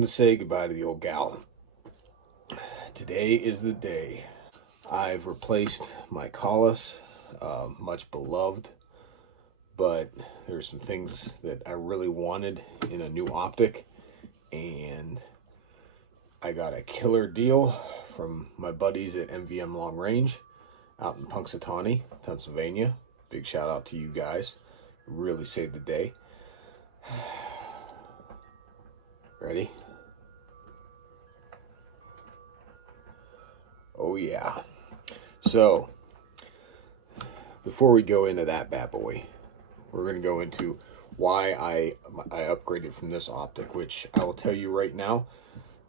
Time to say goodbye to the old gal. Today is the day. I've replaced my Collis, much beloved, but there's some things that I really wanted in a new optic, and I got a killer deal from my buddies at MVM Long Range out in Punxsutawney, Pennsylvania. Big shout out to you guys. Really saved the day. Ready? Oh yeah. So, before we go into that bad boy, we're going to go into why I upgraded from this optic, which I will tell you right now,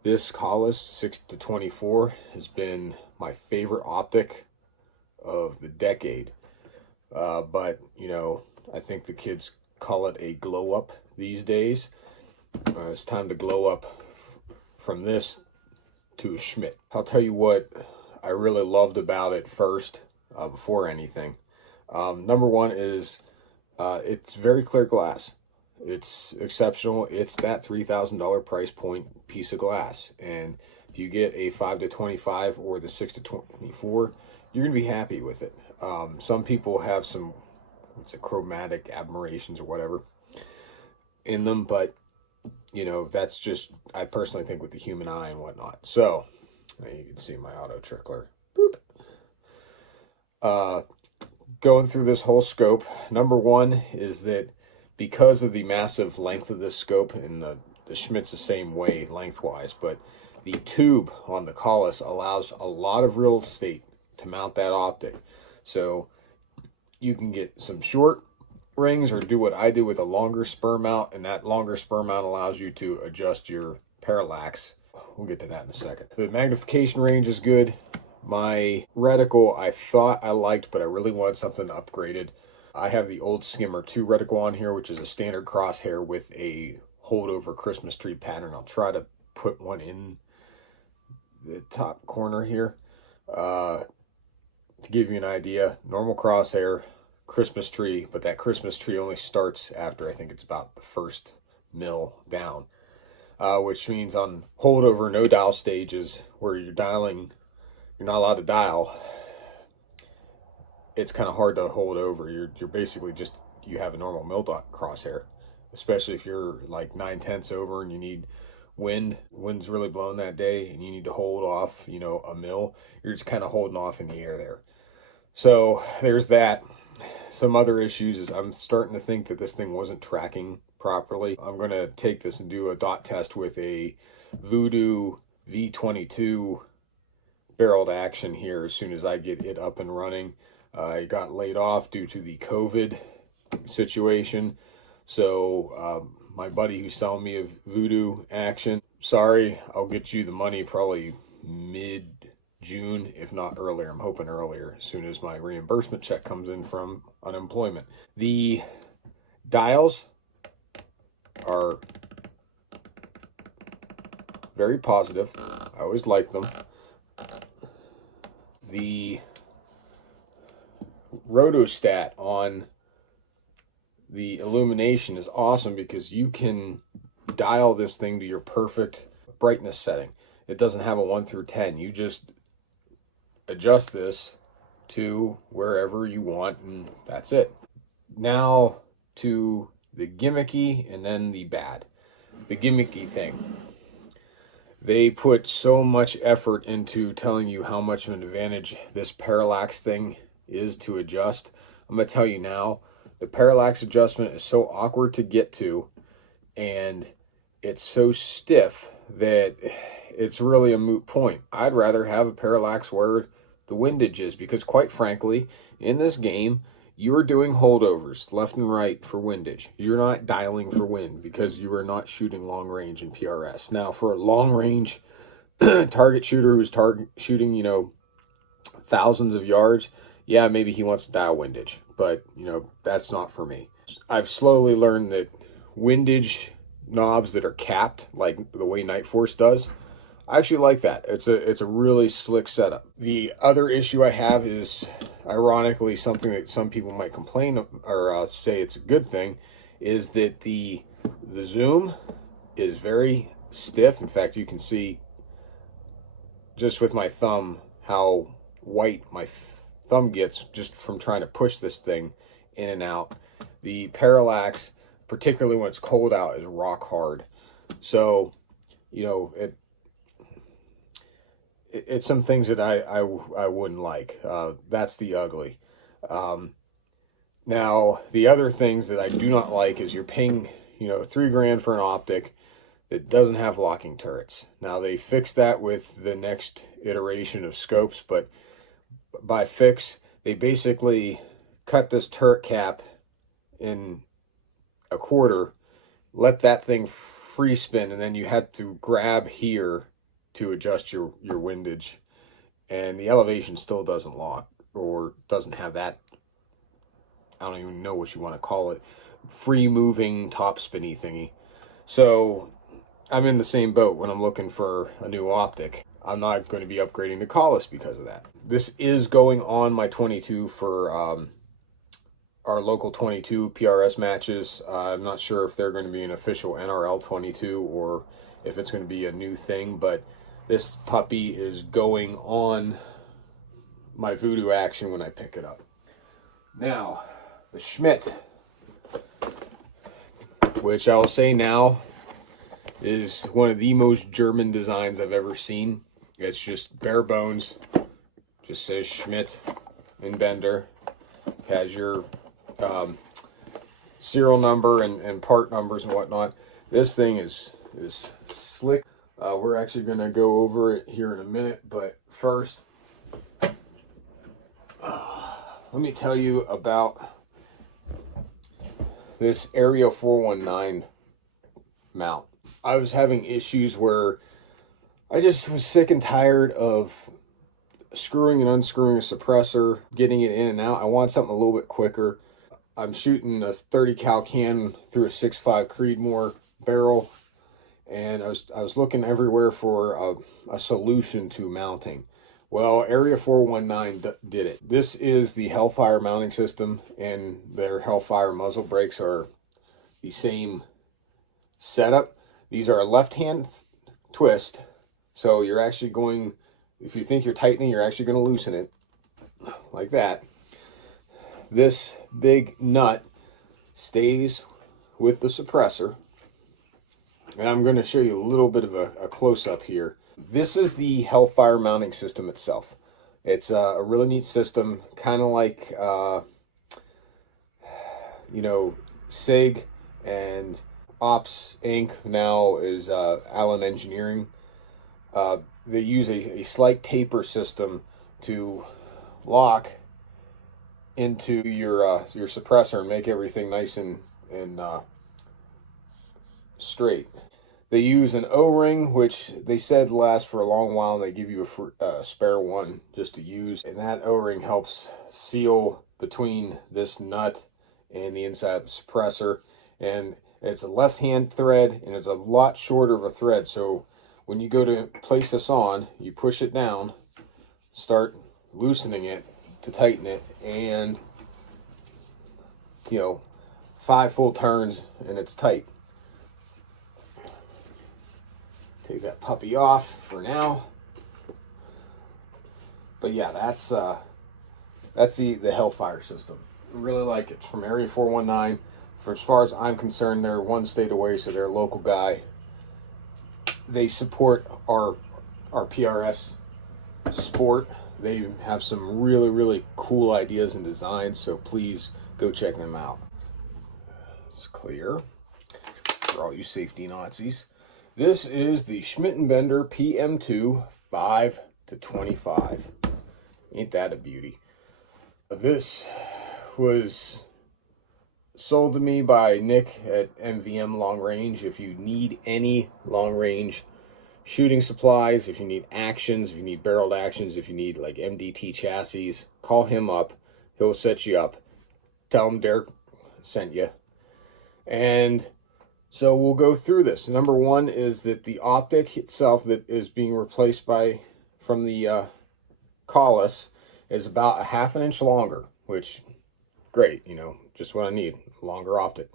this Collis 6-24 has been my favorite optic of the decade. But, you know, I think the kids call it a glow up these days. It's time to glow up from this to a Schmidt. I'll tell you what I really loved about it first, before anything. Number one is it's very clear glass. It's exceptional. It's that $3,000 price point piece of glass. And if you get a 5-25 or the 6-24, you're going to be happy with it. Some people have some, chromatic aberrations or whatever in them, but you know, that's just, I personally think, with the human eye and whatnot. So, you can see my auto trickler. Boop. Going through this whole scope, number one is that because of the massive length of this scope, and the Schmidt's the same way lengthwise, but the tube on the Collis allows a lot of real estate to mount that optic. So, you can get some short rings or do what I do with a longer spur mount, and that longer spur mount allows you to adjust your parallax. We'll get to that in a second. The magnification range is good. My reticle I thought I liked, but I really wanted something upgraded. I have the old Skimmer 2 reticle on here, which is a standard crosshair with a holdover Christmas tree pattern. I'll try to put one in the top corner here. To give you an idea, normal crosshair, Christmas tree, but that Christmas tree only starts after, I think it's about the first mil down, which means on holdover no dial stages where you're dialing, you're not allowed to dial, it's kind of hard to hold over. You're basically just, you have a normal mil dot crosshair, especially if you're like 9/10 over and you need wind's really blowing that day and you need to hold off, you know, a mil, you're just kind of holding off in the air there. So there's that. Some other issues is I'm starting to think that this thing wasn't tracking properly. I'm going to take this and do a dot test with a Voodoo V22 barreled action here as soon as I get it up and running. I got laid off due to the COVID situation. So my buddy who's selling me a Voodoo action, sorry, I'll get you the money probably mid-June, if not earlier. I'm hoping earlier, as soon as my reimbursement check comes in from unemployment. The dials are very positive. I always like them. The rotostat on the Illumination is awesome because you can dial this thing to your perfect brightness setting. It doesn't have a 1 through 10. You just adjust this to wherever you want, and that's it. Now to the gimmicky and then the bad. The gimmicky thing. They put so much effort into telling you how much of an advantage this parallax thing is to adjust. I'm going to tell you now, the parallax adjustment is so awkward to get to, and it's so stiff that it's really a moot point. I'd rather have a parallax where the windage is, because quite frankly, in this game, you are doing holdovers left and right for windage. You're not dialing for wind because you are not shooting long range in PRS. Now, for a long range target shooter who's shooting, you know, thousands of yards, yeah, maybe he wants to dial windage, but you know, that's not for me. I've slowly learned that windage knobs that are capped, like the way Night Force does, I actually like that. It's a really slick setup. The other issue I have is, ironically, something that some people might complain or say it's a good thing, is that the zoom is very stiff. In fact, you can see just with my thumb how white my thumb gets just from trying to push this thing in and out. The Parallax, particularly when it's cold out, is rock hard. So, you know, it's some things that I wouldn't like. That's the ugly. Now, the other things that I do not like is you're paying, you know, $3 grand for an optic that doesn't have locking turrets. Now, they fixed that with the next iteration of scopes, but by fix, they basically cut this turret cap in a quarter, let that thing free spin, and then you had to grab here to adjust your windage. And the elevation still doesn't lock, or doesn't have that, I don't even know what you want to call it, free moving top spinny thingy. So I'm in the same boat when I'm looking for a new optic. I'm not going to be upgrading to Collis because of that. This is going on my 22 for our local 22 PRS matches. I'm not sure if they're going to be an official NRL 22 or if it's going to be a new thing, but this puppy is going on my voodoo action when I pick it up. Now, the Schmidt, which I will say now is one of the most German designs I've ever seen. It's just bare bones, just says Schmidt in Bender, has your serial number and part numbers and whatnot. This thing is slick. We're actually going to go over it here in a minute, but first, let me tell you about this Area 419 mount. I was having issues where I just was sick and tired of screwing and unscrewing a suppressor, getting it in and out. I want something a little bit quicker. I'm shooting a 30 cal can through a 6.5 Creedmoor barrel, and I was looking everywhere for a solution to mounting. Well, Area 419 did it. This is the Hellfire mounting system, and their Hellfire muzzle brakes are the same setup. These are a left-hand twist, so you're actually going, if you think you're tightening, you're actually going to loosen it, like that. This big nut stays with the suppressor, and I'm going to show you a little bit of a close-up here. This is the Hellfire mounting system itself. It's a really neat system, kind of like, you know, SIG and Ops Inc. now is Allen Engineering. They use a slight taper system to lock into your suppressor and make everything nice and straight. They use an O-ring, which they said lasts for a long while, and they give you a spare one just to use. And that O-ring helps seal between this nut and the inside of the suppressor. And it's a left-hand thread, and it's a lot shorter of a thread. So when you go to place this on, you push it down, start loosening it to tighten it, and, you know, 5 full turns, and it's tight. Take that puppy off for now. But yeah, that's the Hellfire system. I really like it. It's from Area 419. For as far as I'm concerned, they're one state away, so they're a local guy. They support our PRS sport. They have some really, really cool ideas and designs, so please go check them out. It's clear for all you safety Nazis. This is the Schmidt & Bender PM2 5 to 25. Ain't that a beauty? This was sold to me by Nick at MVM Long Range. If you need any long range shooting supplies, if you need actions, if you need barreled actions, if you need like MDT chassis, call him up. He'll set you up. Tell him Derek sent you. And so we'll go through this. Number one is that the optic itself that is being replaced from the Collis is about a 1/2 inch longer, which, great, you know, just what I need, longer optic.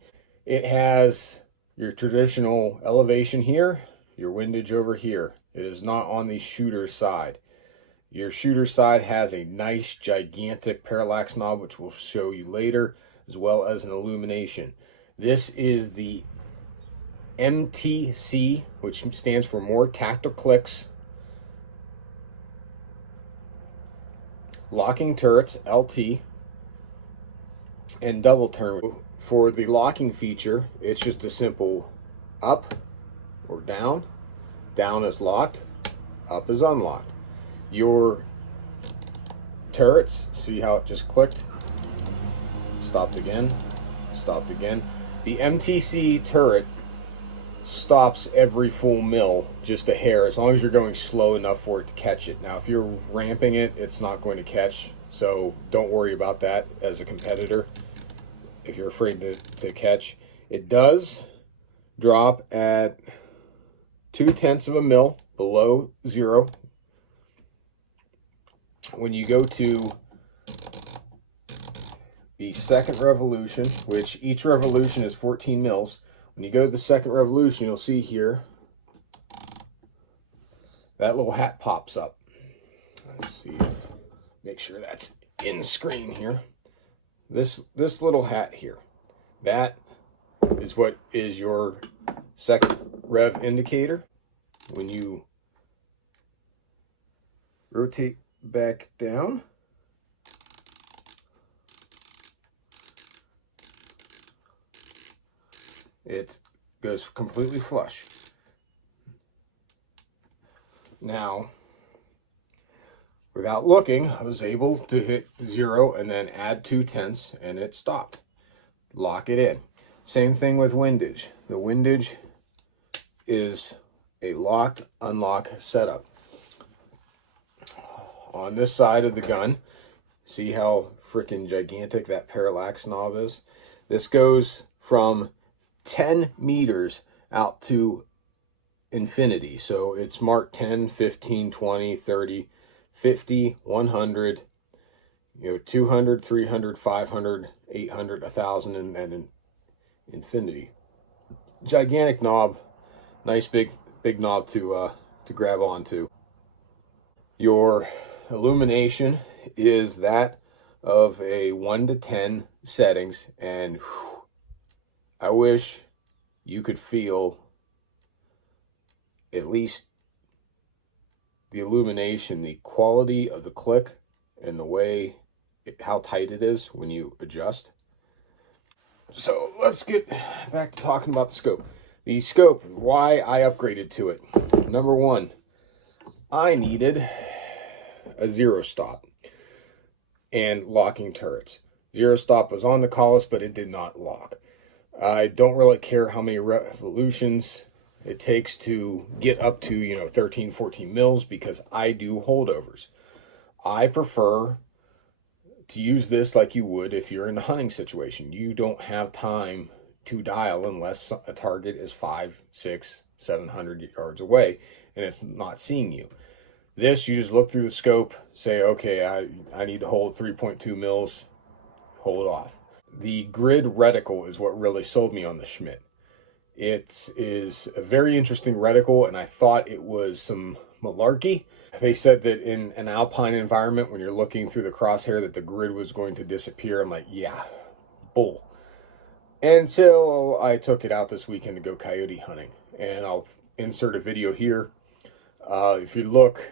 It has your traditional elevation here, your windage over here. It is not on the shooter side. Your shooter side has a nice gigantic parallax knob, which we'll show you later, as well as an illumination. This is the MTC, which stands for more tactile clicks. Locking turrets, LT, and double turn. For the locking feature, it's just a simple up or down. Down is locked, up is unlocked. Your turrets, see how it just clicked? Stopped again, stopped again. The MTC turret stops every full mil, just a hair, as long as you're going slow enough for it to catch it. Now, if you're ramping it, it's not going to catch, so don't worry about that as a competitor if you're afraid to catch. It does drop at 0.2 of a mil below zero. When you go to the second revolution, which each revolution is 14 mils, when you go to the second revolution, you'll see here that little hat pops up. Let's see, make sure that's in screen here. This little hat here, that is what is your second rev indicator. When you rotate back down, it goes completely flush. Now, without looking, I was able to hit 0 and then add 0.2, and it stopped. Lock it in. Same thing with windage. The windage is a locked, unlock setup. On this side of the gun, see how freaking gigantic that parallax knob is? This goes from 10 meters out to infinity. So it's marked 10, 15, 20, 30, 50, 100, 200, 300, 500, 800, 1,000, and then infinity. Gigantic knob, nice big knob to grab onto. Your illumination is that of a 1 to 10 settings, and I wish you could feel at least the illumination, the quality of the click, and the way how tight it is when you adjust. So let's get back to talking about the scope. The scope, why I upgraded to it. Number one, I needed a zero stop and locking turrets. Zero stop was on the Collis, but it did not lock. I don't really care how many revolutions it takes to get up to 13, 14 mils, because I do holdovers. I prefer to use this like you would if you're in a hunting situation. You don't have time to dial unless a target is 500, 600, 700 yards away and it's not seeing you. This, you just look through the scope, say, okay, I need to hold 3.2 mils, hold off. The grid reticle is what really sold me on the Schmidt. It is a very interesting reticle, and I thought it was some malarkey. They said that in an alpine environment, when you're looking through the crosshair, that the grid was going to disappear. I'm like, yeah, bull. Until I took it out this weekend to go coyote hunting. And I'll insert a video here. If you look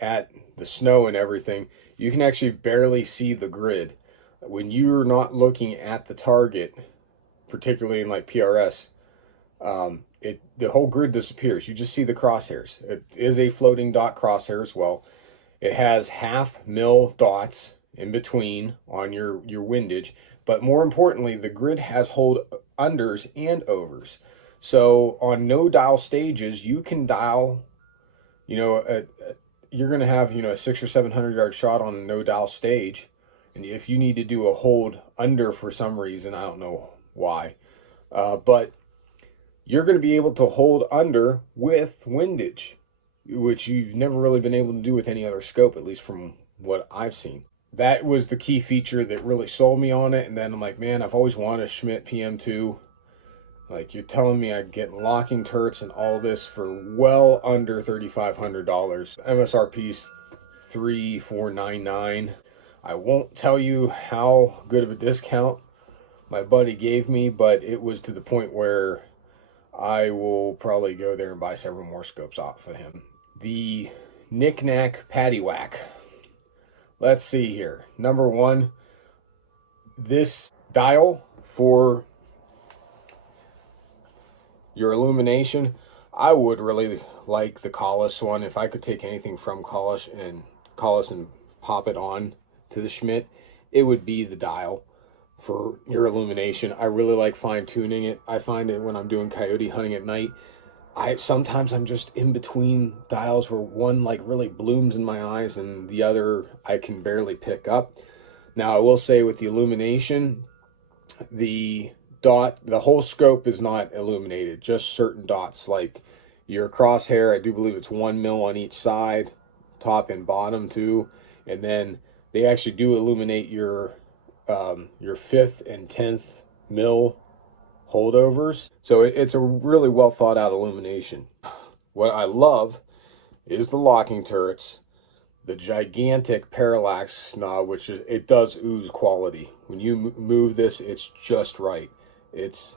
at the snow and everything, you can actually barely see the grid. When you're not looking at the target, particularly in like PRS, the whole grid disappears. You just see the crosshairs. It is a floating dot crosshair as well. It has 0.5 mil dots in between on your windage, but more importantly, the grid has hold unders and overs. So on no dial stages, you can dial, you're going to have, a 600 or 700 yard shot on a no dial stage. And if you need to do a hold under for some reason, I don't know why, but you're going to be able to hold under with windage, which you've never really been able to do with any other scope, at least from what I've seen. That was the key feature that really sold me on it. And then I'm like, man, I've always wanted a Schmidt PM2. Like, you're telling me I get locking turrets and all this for well under $3,500. MSRP's $3,499. I won't tell you how good of a discount my buddy gave me, but it was to the point where I will probably go there and buy several more scopes off of him. The knick-knack paddywhack. Let's see here. Number one, this dial for your illumination, I would really like the Collis one. If I could take anything from Collis and pop it on to the Schmidt, it would be the dial for your illumination. I really like fine-tuning it. I find it when I'm doing coyote hunting at night, sometimes I'm just in between dials where one like really blooms in my eyes and the other I can barely pick up. Now I will say with the illumination, the whole scope is not illuminated, just certain dots. Like your crosshair, I do believe it's 1 mil on each side, top and bottom too, and then they actually do illuminate your 5th and 10th mil holdovers. So it's a really well thought out illumination. What I love is the locking turrets, the gigantic parallax knob, which is, it does ooze quality. When you move this, it's just right. It's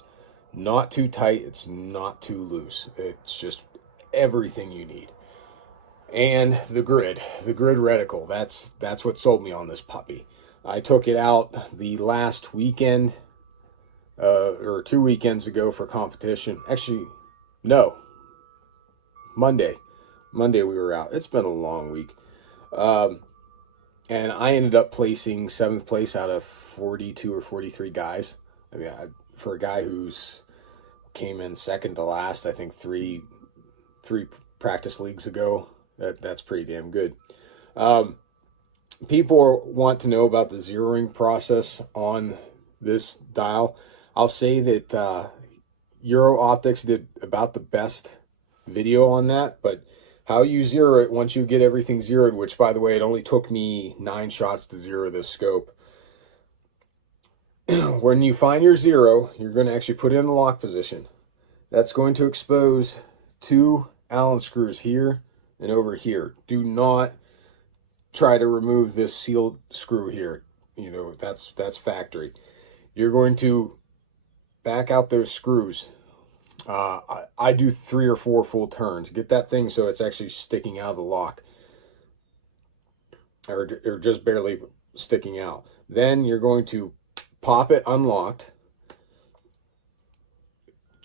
not too tight, it's not too loose. It's just everything you need. And the grid reticle, that's what sold me on this puppy. I took it out the last weekend, or 2 weekends ago for competition. Actually, no, Monday we were out. It's been a long week. And I ended up placing 7th place out of 42 or 43 guys. I mean, for a guy who's came in second to last, I think three practice leagues ago, that's pretty damn good. People want to know about the zeroing process on this dial. I'll say that Euro Optics did about the best video on that, but how you zero it once you get everything zeroed, which by the way, it only took me 9 shots to zero this scope. When you find your zero, you're going to actually put it in the lock position. That's going to expose 2 Allen screws here and over here. Do not try to remove this sealed screw here. You know, that's factory. You're going to back out those screws. I do 3 or 4 full turns. Get that thing so it's actually sticking out of the lock, or just barely sticking out. Then you're going to pop it unlocked,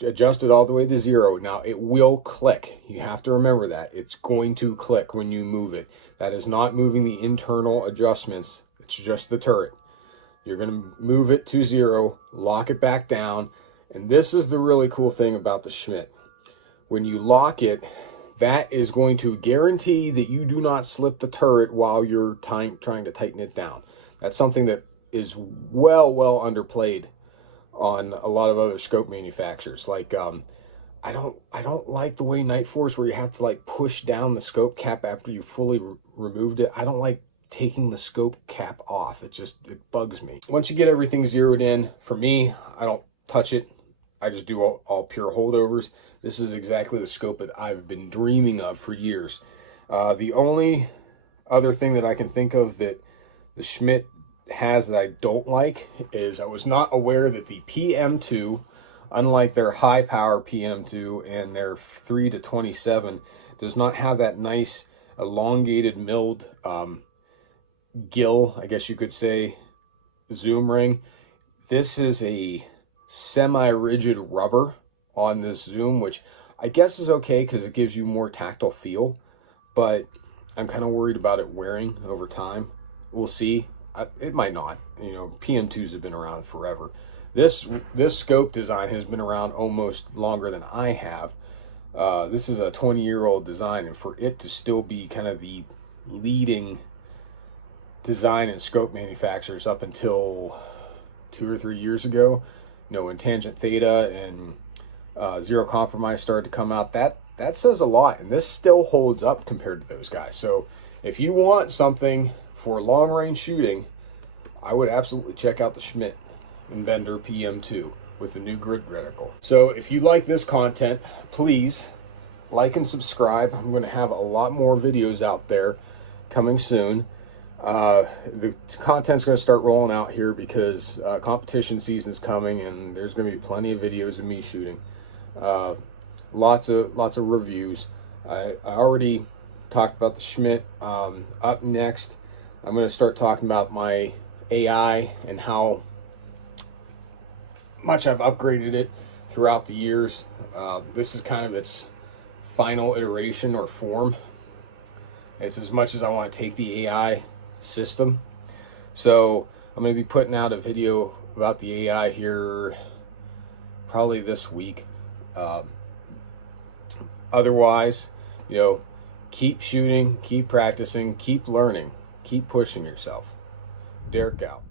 adjust it all the way to 0. Now it will click. You have to remember that. It's going to click when you move it. That is not moving the internal adjustments. It's just the turret. You're going to move it to 0, lock it back down. And this is the really cool thing about the Schmidt. When you lock it, that is going to guarantee that you do not slip the turret while you're trying to tighten it down. That's something that is well underplayed on a lot of other scope manufacturers. Like I don't like the way Night Force, where you have to like push down the scope cap after you fully removed it. I don't like taking the scope cap off. It bugs me. Once you get everything zeroed in, for me, I don't touch it. I just do all pure holdovers. This is exactly the scope that I've been dreaming of for years. The only other thing that I can think of that the Schmidt has that I don't like is I was not aware that the PM2, unlike their high power PM2 and their 3 to 27, does not have that nice elongated milled gill, I guess you could say, zoom ring. This is a semi-rigid rubber on this zoom, which I guess is okay because it gives you more tactile feel, but I'm kind of worried about it wearing over time. We'll see. It might not. You know, PM2s have been around forever. This scope design has been around almost longer than I have. This is a 20-year-old design, and for it to still be kind of the leading design and scope manufacturers up until 2 or 3 years ago, you know, when Tangent Theta and Zero Compromise started to come out, that says a lot, and this still holds up compared to those guys. So if you want something for long range shooting, I would absolutely check out the Schmidt Inventor PM2. with the new grid reticle. So if you like this content, please like and subscribe. I'm going to have a lot more videos out there coming soon. The content's going to start rolling out here because competition season's coming, and there's going to be plenty of videos of me shooting. Lots of reviews. I already talked about the Schmidt. Up next, I'm going to start talking about my AI and how much I've upgraded it throughout the years. This is kind of its final iteration or form. It's as much as I want to take the AI system. So I'm going to be putting out a video about the AI here probably this week. Otherwise, you know, keep shooting, keep practicing, keep learning, keep pushing yourself. Derek out.